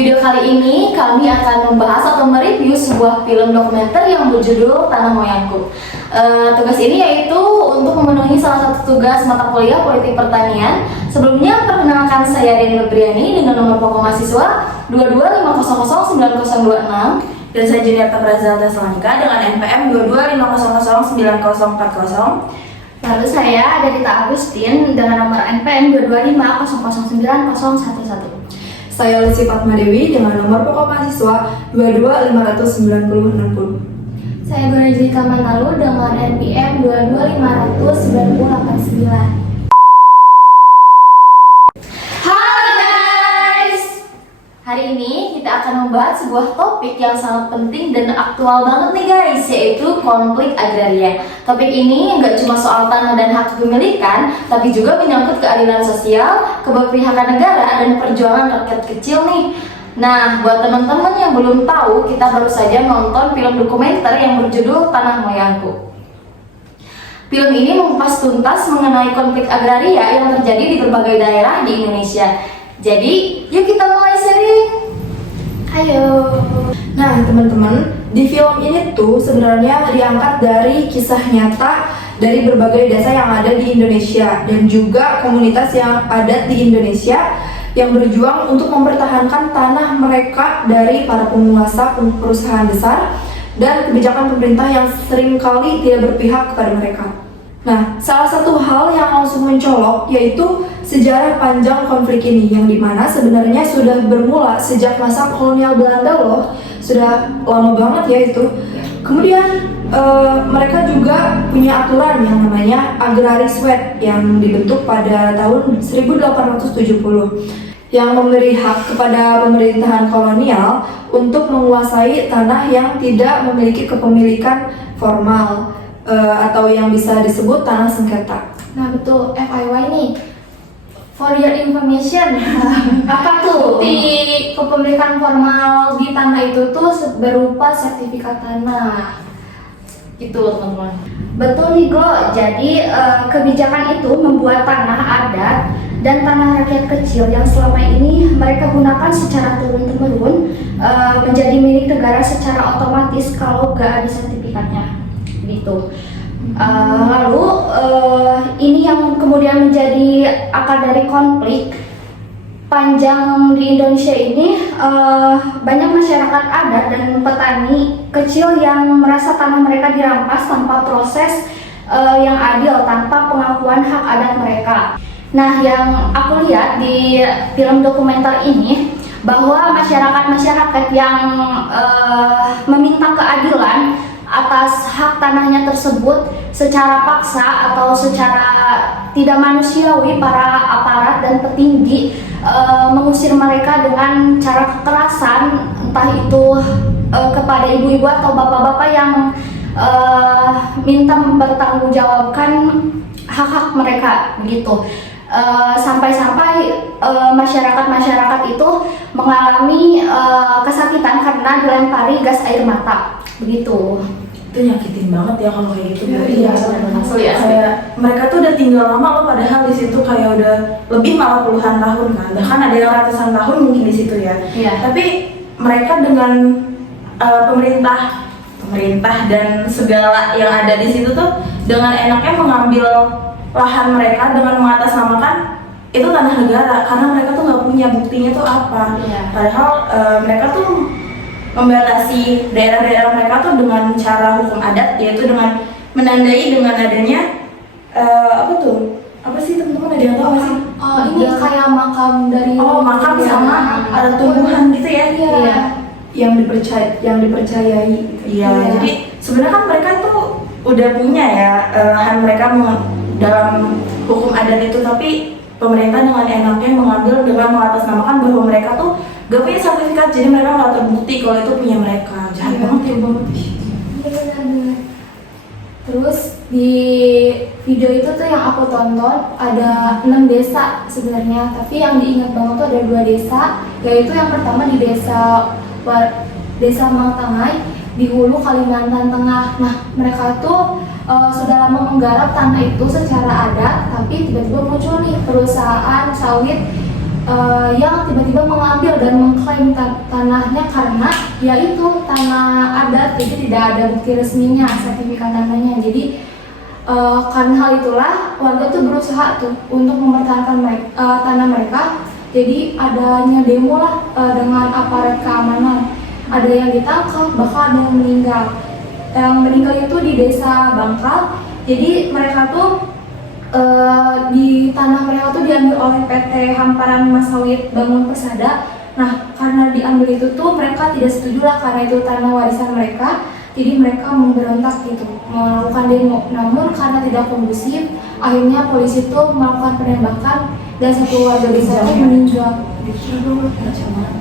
Video kali ini kami akan membahas atau mereview sebuah film dokumenter yang berjudul Tanah Moyangku. Tugas ini yaitu untuk memenuhi salah satu tugas mata kuliah Politik Pertanian. Sebelumnya perkenalkan saya Deni Febriani dengan nomor pokok mahasiswa 225009026 dan saya Junior Tabrazal Tesalonika dengan NPM 225009040. Lalu saya Adita Agustin dengan nomor NPM 22500090111. Saya Lucy Fatmadewi dengan nomor pokok mahasiswa 2259060. Saya Gunajrika Mantalu dengan NPM 2259089. Hari ini kita akan membahas sebuah topik yang sangat penting dan aktual banget nih guys, yaitu konflik agraria. Topik ini nggak cuma soal tanah dan hak kepemilikan, tapi juga menyangkut keadilan sosial, keberpihakan negara, dan perjuangan rakyat kecil nih. Nah, buat teman-teman yang belum tahu, kita baru saja nonton film dokumenter yang berjudul Tanah Moyangku. Film ini mengupas tuntas mengenai konflik agraria yang terjadi di berbagai daerah di Indonesia. Jadi, yuk kita mulai sharing. Ayo. Nah teman-teman, di film ini tuh sebenarnya diangkat dari kisah nyata dari berbagai desa yang ada di Indonesia dan juga komunitas yang ada di Indonesia yang berjuang untuk mempertahankan tanah mereka dari para penguasa perusahaan besar dan kebijakan pemerintah yang seringkali tidak berpihak kepada mereka. Nah, salah satu hal yang langsung mencolok yaitu sejarah panjang konflik ini yang dimana sebenarnya sudah bermula sejak masa kolonial Belanda loh, sudah lama banget ya itu. Kemudian mereka juga punya aturan yang namanya Agraris Wet yang dibentuk pada tahun 1870 yang memberi hak kepada pemerintahan kolonial untuk menguasai tanah yang tidak memiliki kepemilikan formal atau yang bisa disebut tanah sengketa. Nah betul, FYI nih, for your information, apa tuh bukti kepemilikan formal di tanah itu tuh berupa sertifikat tanah. Gitu teman-teman. Betul nih Glo, jadi kebijakan itu membuat tanah adat dan tanah rakyat kecil yang selama ini mereka gunakan secara turun-temurun menjadi milik negara secara otomatis kalau gak ada sertifikatnya. Gitu. Lalu ini yang kemudian menjadi akar dari konflik panjang di Indonesia ini. Banyak masyarakat adat dan petani kecil yang merasa tanah mereka dirampas tanpa proses yang adil, tanpa pengakuan hak adat mereka. Nah, yang aku lihat di film dokumenter ini bahwa masyarakat yang meminta keadilan atas hak tanahnya tersebut secara paksa atau secara tidak manusiawi, para aparat dan petinggi mengusir mereka dengan cara kekerasan, entah itu kepada ibu-ibu atau bapak-bapak yang minta mempertanggungjawabkan hak-hak mereka begitu. Sampai-sampai masyarakat itu mengalami kesakitan karena dilempari gas air mata begitu. Itu nyakitin banget ya kalau kayak gitu. Iya, asli. Kayak mereka tuh udah tinggal lama loh, padahal di situ kayak udah lebih malah puluhan tahun kan, bahkan ada yang ratusan tahun mungkin di situ ya. Iya. Tapi mereka dengan pemerintah dan segala yang ada di situ tuh dengan enaknya mengambil lahan mereka dengan mengatasnamakan itu tanah negara karena mereka tuh nggak punya buktinya tuh apa. Iya. Padahal mereka tuh membatasi daerah-daerah mereka tuh dengan cara hukum adat, yaitu dengan menandai dengan adanya apa sih teman-teman, ada yang tahu nggak sih? Ini kayak makam dari Makam sama ada tumbuhan gitu ya. Iya. yang dipercayai. Iya. Jadi sebenarnya kan mereka tuh udah punya ya lahan mereka dalam hukum adat itu, tapi pemerintah dengan enaknya mengambil dengan mengatasnamakan bahwa mereka tuh gak punya sertifikat, jadi mereka nggak terbukti kalau itu punya mereka. Jahat banget ya banget. Benar-benar. Terus di video itu tuh yang aku tonton ada 6 desa sebenarnya, tapi yang diingat banget tuh ada 2 desa, yaitu yang pertama di desa Mangtangai di Hulu, Kalimantan Tengah. Nah, mereka tuh sudah lama menggarap tanah itu secara adat, tapi tiba-tiba muncul nih perusahaan sawit yang tiba-tiba mengambil dan mengklaim tanahnya karena yaitu tanah adat, jadi tidak ada bukti resminya, sertifikat tanahnya. Jadi karena hal itulah warga tuh berusaha tuh untuk mempertahankan tanah mereka. Jadi adanya demo lah dengan aparat keamanan. Ada yang ditangkap, bahkan ada yang meninggal. Yang meninggal itu di desa Bangkal. Jadi mereka tuh di tanah mereka tuh diambil oleh PT Hamparan Masawit Bangun Persada. Nah, karena diambil itu tuh mereka tidak setuju lah karena itu tanah warisan mereka. Jadi mereka memberontak gitu, melakukan demo. Namun karena tidak kondusif, akhirnya polisi tuh melakukan penembakan dan satu warga desa itu meninggal.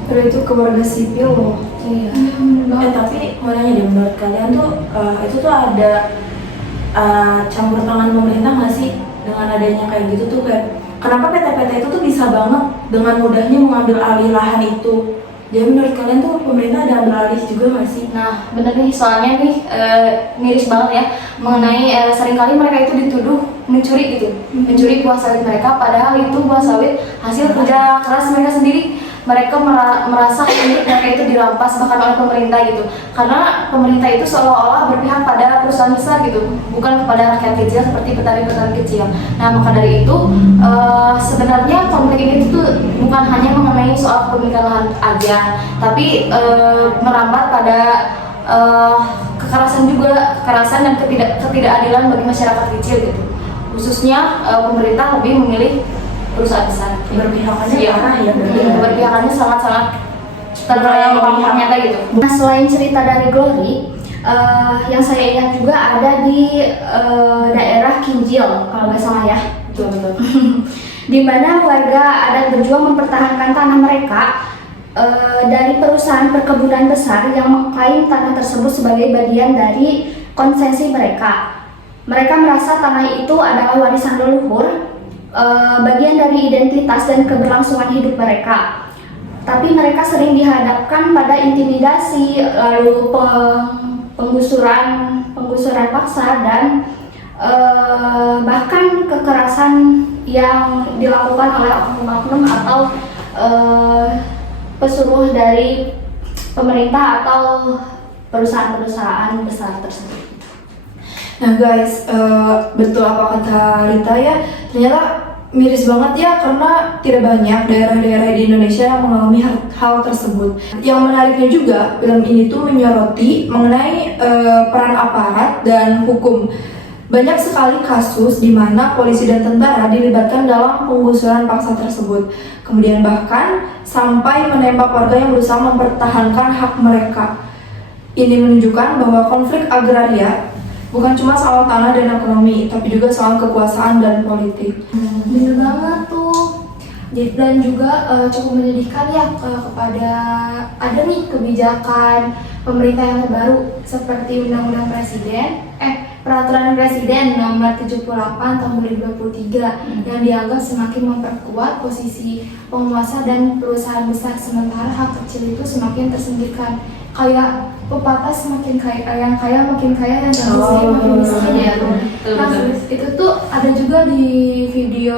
Padahal itu keluarga sipil loh. Iya. Tapi mau nanya deh, menurut kalian tuh itu tuh ada campur tangan pemerintah nggak sih dengan adanya kayak gitu tuh, kayak kenapa PT-PT itu tuh bisa banget dengan mudahnya mengambil alih lahan itu? Jadi menurut kalian tuh pemerintah ada ambil alih juga nggak sih? Nah, bener nih, soalnya nih miris banget ya mengenai seringkali mereka itu dituduh mencuri gitu, mencuri buah sawit mereka, padahal itu buah sawit hasil kerja keras mereka sendiri. Mereka merasa milik mereka itu dirampas bahkan oleh pemerintah gitu, karena pemerintah itu seolah-olah berpihak pada perusahaan besar gitu, bukan kepada rakyat kecil seperti petani-petani kecil. Nah, maka dari itu sebenarnya konflik ini tuh bukan hanya mengenai soal kepemilikan lahan aja, tapi merambat pada kekerasan juga, kekerasan dan ketidakadilan bagi masyarakat kecil gitu. Khususnya pemerintah lebih memilih perusahaan besar. Keberpihakannya Iya. parah ya berarti. Iya, keberpihakannya sangat-sangat terbayang nyata gitu. Nah, selain cerita dari Glory, yang saya ingat juga ada di daerah Kinjil kalau nggak salah ya, Betul. di mana warga adat berjuang mempertahankan tanah mereka dari perusahaan perkebunan besar yang mengklaim tanah tersebut sebagai bagian dari konsesi mereka. Mereka merasa tanah itu adalah warisan leluhur, bagian dari identitas dan keberlangsungan hidup mereka. Tapi mereka sering dihadapkan pada intimidasi, lalu penggusuran paksa dan bahkan kekerasan yang dilakukan oleh oknum-oknum atau pesuruh dari pemerintah atau perusahaan-perusahaan besar tersebut. Nah guys, betul apa kata Rita ya, ternyata miris banget ya karena tidak banyak daerah-daerah di Indonesia yang mengalami hal tersebut. Yang menariknya juga, film ini tuh menyoroti mengenai peran aparat dan hukum. Banyak sekali kasus di mana polisi dan tentara dilibatkan dalam penggusuran paksa tersebut. Kemudian bahkan sampai menembak warga yang berusaha mempertahankan hak mereka. Ini menunjukkan bahwa konflik agraria bukan cuma soal tanah dan ekonomi, tapi juga soal kekuasaan dan politik. Bener banget tuh. Dan juga cukup menyedihkan ya kepada ada nih kebijakan pemerintah yang terbaru seperti Undang-Undang Peraturan Presiden Nomor 78 Tahun 2023 yang dianggap semakin memperkuat posisi penguasa dan perusahaan besar, sementara hak kecil itu semakin tersingkirkan. Kayak pepatah, semakin kaya yang kaya makin kaya, yang miskin makin miskin ya. Nah, itu tuh ada juga di video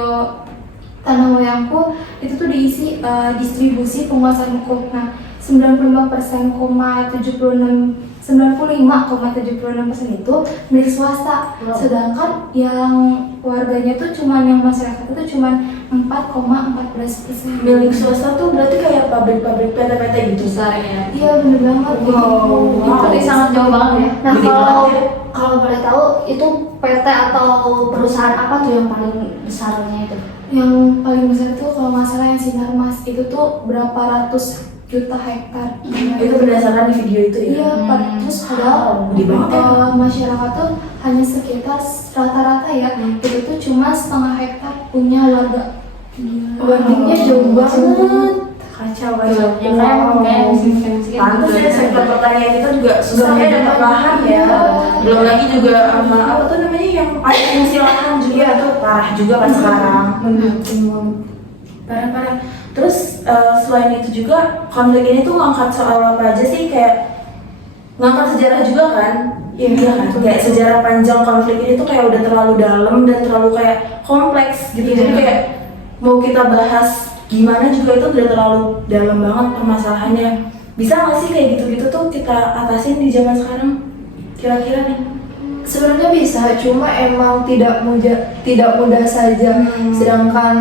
Tanah Wayangku, itu tuh diisi distribusi penguasaan hukum. Nah, 95,76% itu milik swasta, sedangkan yang warganya tuh cuman, yang masyarakat itu cuman 4,14%. Milik swasta tuh berarti kayak pabrik-pabrik PT-PT gitu. Besarnya. Iya bener banget. Itu berarti sangat jauh banget ya. Nah, Gede kalau banget ya. kalau boleh tahu itu PT atau perusahaan apa tuh yang paling besarnya itu? Yang paling besar itu kalau nggak salah yang Sinarmas, itu tuh berapa ratus juta hektar. Itu berdasarkan di video itu ya. Iya, terus padahal Gede banget ya. masyarakat tuh hanya sekitar rata-rata ya, itu tuh cuma setengah hektar punya warga. Bandingnya jauh banget. Kacau. Pantes ya, sektor pertanian kita juga susahnya dapat lahan ya. Belum lagi juga sama apa tuh namanya yang pakai fungsi lahan juga tuh parah juga kan sekarang. Parah. Terus selain itu juga konflik ini tuh ngangkat soal apa aja sih, kayak ngangkat sejarah juga kan? Iya kan? Kayak sejarah panjang konflik ini tuh kayak udah terlalu dalam dan terlalu kayak kompleks gitu. Jadi kayak mau kita bahas gimana juga itu udah terlalu dalam banget permasalahannya. Bisa nggak sih kayak gitu-gitu tuh kita atasin di zaman sekarang kira-kira nih? Sebenarnya bisa, cuma emang tidak mudah saja. Sedangkan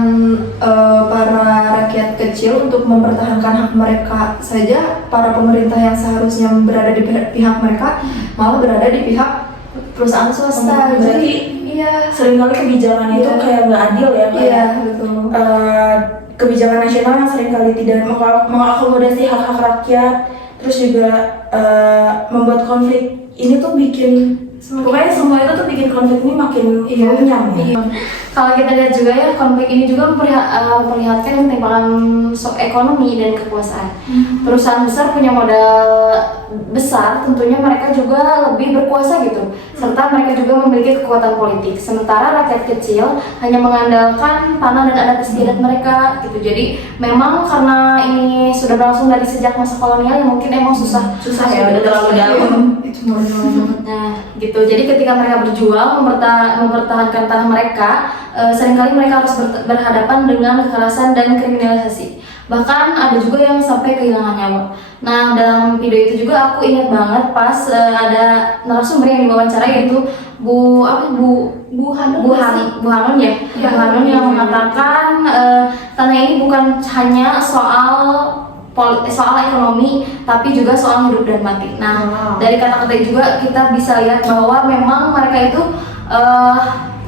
para rakyat kecil untuk mempertahankan hak mereka saja, para pemerintah yang seharusnya berada di pihak mereka malah berada di pihak perusahaan swasta. Jadi iya, seringkali kebijakan itu Iya. kayak nggak adil ya, kayak iya betul. kebijakan nasional yang seringkali tidak mengakomodasi hak-hak rakyat, terus juga membuat konflik ini tuh bikin pokoknya semua itu tuh bikin konflik ini makin runyam ya. Kalau kita lihat juga ya, konflik ini juga memperlihatkan ketimpangan ekonomi dan kekuasaan. Perusahaan besar punya modal besar, tentunya mereka juga lebih berkuasa gitu, serta mereka juga memiliki kekuatan politik. Sementara rakyat kecil hanya mengandalkan tanah dan adat istiadat mereka gitu. Jadi memang karena ini sudah berlangsung dari sejak masa kolonial, yang mungkin emang susah Ya udah terlalu dalam. Itu banget. Nah, gitu. Jadi ketika mereka berjuang mempertahankan tanah mereka, seringkali mereka harus berhadapan dengan kekerasan dan kriminalisasi. Bahkan ada juga yang sampai kehilangan nyawa. Nah, dalam video itu juga aku ingat banget pas ada narasumber yang diwawancara, yaitu Bu Hanun ya. Ya, Bu Hanun yang mengatakan tanah ini bukan hanya soal ekonomi, tapi juga soal hidup dan mati. Nah, dari kata-kata itu juga kita bisa lihat bahwa memang mereka itu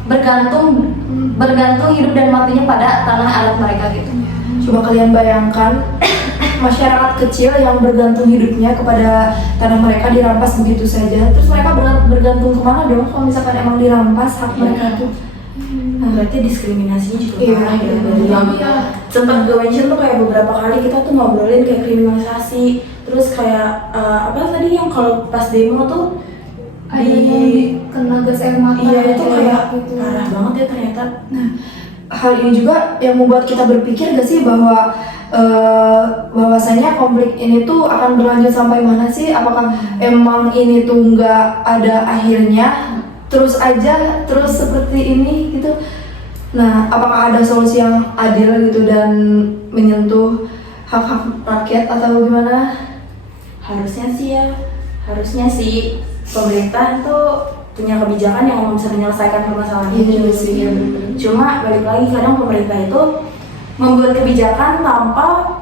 bergantung hidup dan matinya pada tanah adat mereka gitu. Coba kalian bayangkan masyarakat kecil yang bergantung hidupnya kepada tanah mereka dirampas begitu saja. Terus mereka bergantung kemana dong kalau misalkan emang dirampas hak mereka tuh? Nah, berarti diskriminasinya juga Iya, parah ya. iya. Sempat gue mention tuh kayak beberapa kali kita tuh ngobrolin kayak kriminalisasi, terus kayak apa tadi yang kalau pas demo tuh Ada yang kena gas air mata. iya itu kayak gitu. parah banget ya ternyata. Nah, hal ini juga yang membuat kita berpikir gak sih bahwa bahwasanya konflik ini tuh akan berlanjut sampai mana sih? Apakah emang ini tuh nggak ada akhirnya, terus seperti ini gitu? Nah, apakah ada solusi yang adil gitu dan menyentuh hak-hak rakyat atau gimana? Harusnya sih pemerintah tuh punya kebijakan yang bisa menyelesaikan permasalahan Iya ini. juga sih, iya bener. Cuma balik lagi kadang pemerintah itu membuat kebijakan tanpa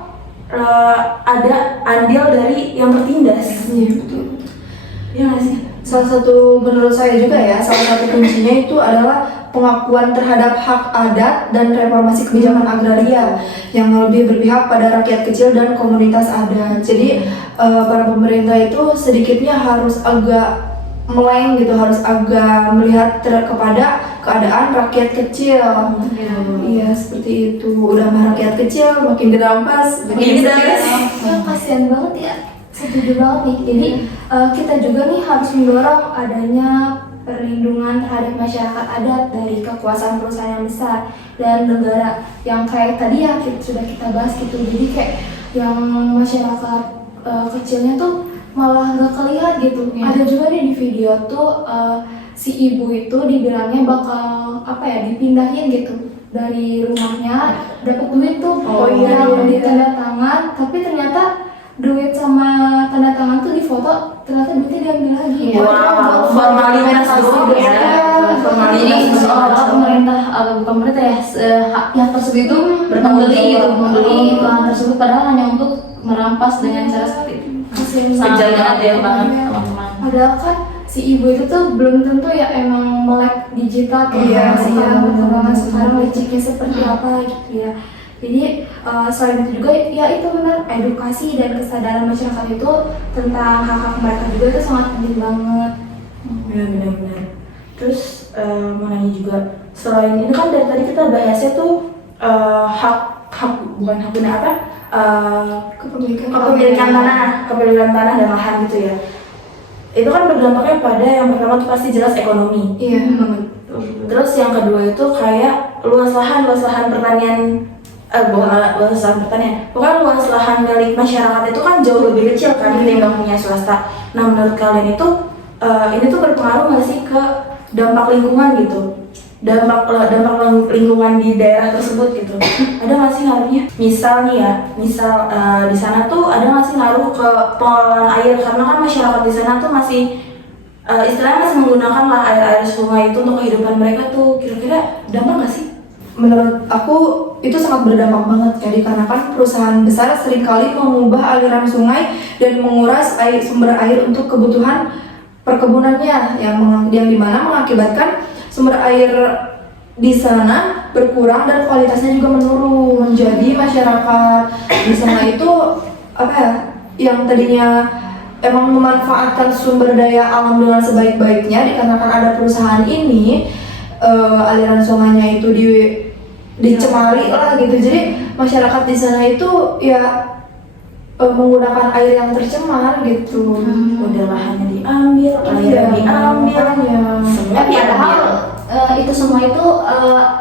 ada andil dari yang tertindas. Iya betul. Iya nggak sih? Salah satu menurut saya juga ya, salah satu kuncinya itu adalah pengakuan terhadap hak adat dan reformasi kebijakan agraria yang lebih berpihak pada rakyat kecil dan komunitas adat. Jadi para pemerintah itu sedikitnya harus agak meleng gitu, harus agak melihat kepada keadaan rakyat kecil. Iya seperti itu. Udah mah rakyat kecil makin dirampas, makin dirampas. Ya, kasihan banget ya. Setuju banget nih. Jadi kita juga nih harus mendorong adanya perlindungan terhadap masyarakat adat dari kekuasaan perusahaan yang besar dan negara yang kayak tadi ya sudah kita bahas gitu. Jadi kayak yang masyarakat kecilnya tuh malah nggak kelihat gitu. Ada juga nih di video tuh si ibu itu dibilangnya bakal dipindahin gitu dari rumahnya, dapat duit tuh yang di tanda tangan, tapi ternyata duit sama tanda tangan tuh di foto, ternyata duitnya diambil lagi. Wow, formalitas doang ya. Jadi seolah-olah pemerintah ya yang tersebut itu membeli lahan tersebut padahal hanya untuk merampas dengan cara seperti itu. Sangat adil banget teman-teman. Padahal kan si ibu itu tuh belum tentu ya emang melek digital tuh Iya, sekarang iya. perkembangan sekarang liciknya seperti apa gitu ya. Jadi selain itu juga ya itu benar, edukasi dan kesadaran masyarakat itu tentang hak-hak mereka juga itu sangat penting banget. Benar-benar. Terus mau nanya juga, selain ini kan dari tadi kita bahasnya tuh bukan hak guna apa? Kepemilikan tanah dan lahan gitu ya. Itu kan berdampaknya pada yang pertama tuh pasti jelas ekonomi. Iya banget. Terus yang kedua itu kayak luas lahan pertanian. Pokoknya luas lahan milik masyarakat itu kan jauh lebih kecil kan ketimbang punya swasta. Nah menurut kalian itu ini tuh berpengaruh nggak sih ke dampak lingkungan gitu? dampak lingkungan di daerah tersebut gitu. Ada nggak sih ngaruhnya? Misal nih ya, di sana tuh ada nggak sih ngaruh ke pengelolaan air, karena kan masyarakat di sana tuh masih istilahnya masih menggunakan lah air sungai itu untuk kehidupan mereka tuh. Kira-kira dampak nggak sih? Menurut aku itu sangat berdampak banget ya, dikarenakan perusahaan besar seringkali mengubah aliran sungai dan menguras sumber air untuk kebutuhan perkebunannya yang dimana mengakibatkan sumber air di sana berkurang dan kualitasnya juga menurun. Jadi masyarakat di sana itu yang tadinya emang memanfaatkan sumber daya alam dengan sebaik-baiknya, dikarenakan ada perusahaan ini aliran sungainya itu dicemari lah gitu. Jadi masyarakat di sana itu ya menggunakan air yang tercemar gitu. Udah lahannya diambil, airnya diambil, semua Padahal itu semua itu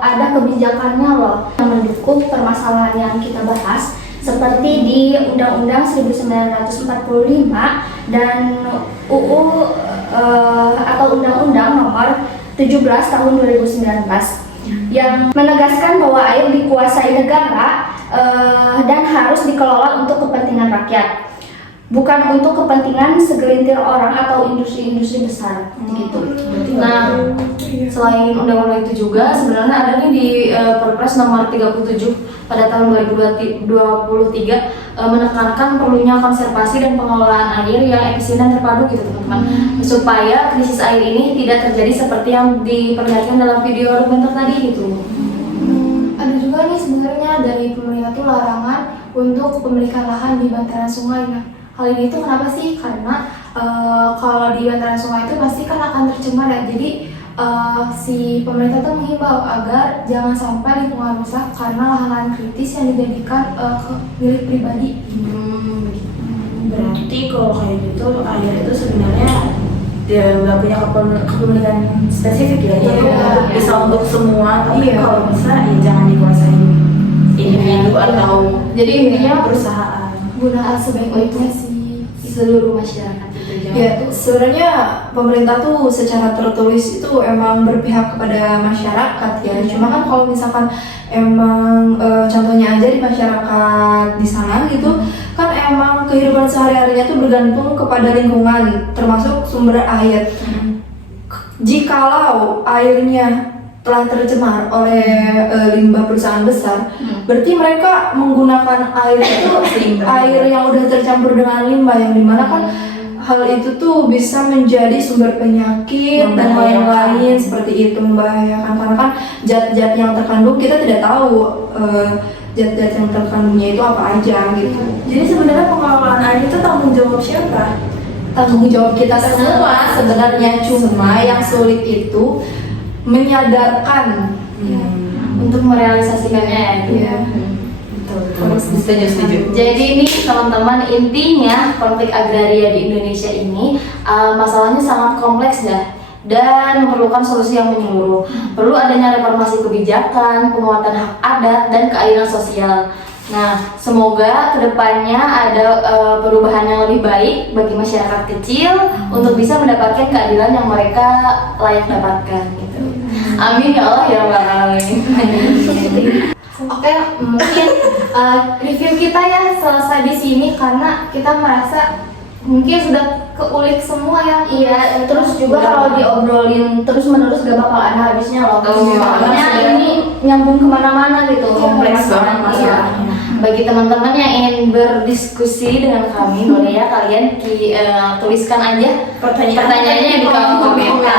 ada kebijakannya loh yang mendukung permasalahan yang kita bahas, seperti di Undang-Undang 1945 dan UU atau Undang-Undang Nomor 17 Tahun 2019 yang menegaskan bahwa air dikuasai negara dan harus dikelola untuk kepentingan rakyat, bukan untuk kepentingan segelintir orang atau industri-industri besar gitu. Nah, selain undang-undang itu juga sebenarnya ada nih di Perpres nomor 37 pada tahun 2023 menekankan perlunya konservasi dan pengelolaan air yang efisien dan terpadu gitu teman-teman, supaya krisis air ini tidak terjadi seperti yang diperlihatkan dalam video dokumenter tadi gitu. Ada juga nih sebenarnya dari pemerintah tuh larangan untuk pemilikan lahan di bantaran sungai. Nah, hal ini tuh kenapa sih? Karena kalau di bantaran sungai itu pasti kan akan tercemar ya. Jadi si pemerintah tuh menghimbau agar jangan sampai lingkungan rusak karena lahan-lahan kritis yang dijadikan milik pribadi. Berarti kalau kayak gitu air itu sebenarnya dia nggak punya kepemilikan spesifik ya, jadi bisa untuk semua, tapi kalau bisa ya jangan dikuasai individu atau Jadi intinya perusahaan. Gunakan sebaik-baiknya sih. seluruh masyarakat itu jangan. Ya, sebenarnya pemerintah tuh secara tertulis itu emang berpihak kepada masyarakat ya. Cuma kan kalau misalkan emang contohnya aja di masyarakat di sana gitu, kan emang kehidupan sehari-harinya tuh bergantung kepada lingkungan, termasuk sumber air. Jikalau airnya telah tercemar oleh limbah perusahaan besar, berarti mereka menggunakan air itu air yang udah tercampur dengan limbah, yang dimana kan hal itu tuh bisa menjadi sumber penyakit dan lain-lain seperti itu, membahayakan karena kan zat-zat yang terkandung kita tidak tahu zat-zat yang terkandungnya itu apa aja gitu. Jadi sebenarnya pengelolaan air itu tanggung jawab siapa? Tanggung jawab kita semua sebenarnya, cuma yang sulit itu menyadarkan Untuk merealisasikannya ya. Setuju. Jadi ini teman-teman, intinya konflik agraria di Indonesia ini masalahnya sangat kompleks dan memerlukan solusi yang menyeluruh. Perlu adanya reformasi kebijakan, penguatan hak adat, dan keadilan sosial. Nah, semoga kedepannya ada perubahan yang lebih baik bagi masyarakat kecil untuk bisa mendapatkan keadilan yang mereka layak dapatkan. Gitu. Amin ya Allah ya Rabbal Alamin. Oke, mungkin review kita ya selesai di sini karena kita merasa mungkin sudah keulik semua ya. Iya, terus juga kalau diobrolin terus-menerus gak bakal ada habisnya loh. Soalnya ini nyambung kemana-mana gitu. Kompleks banget Iya. masalahnya. Bagi teman-teman yang ingin berdiskusi dengan kami, boleh ya kalian tuliskan aja pertanyaannya di kolom komentar.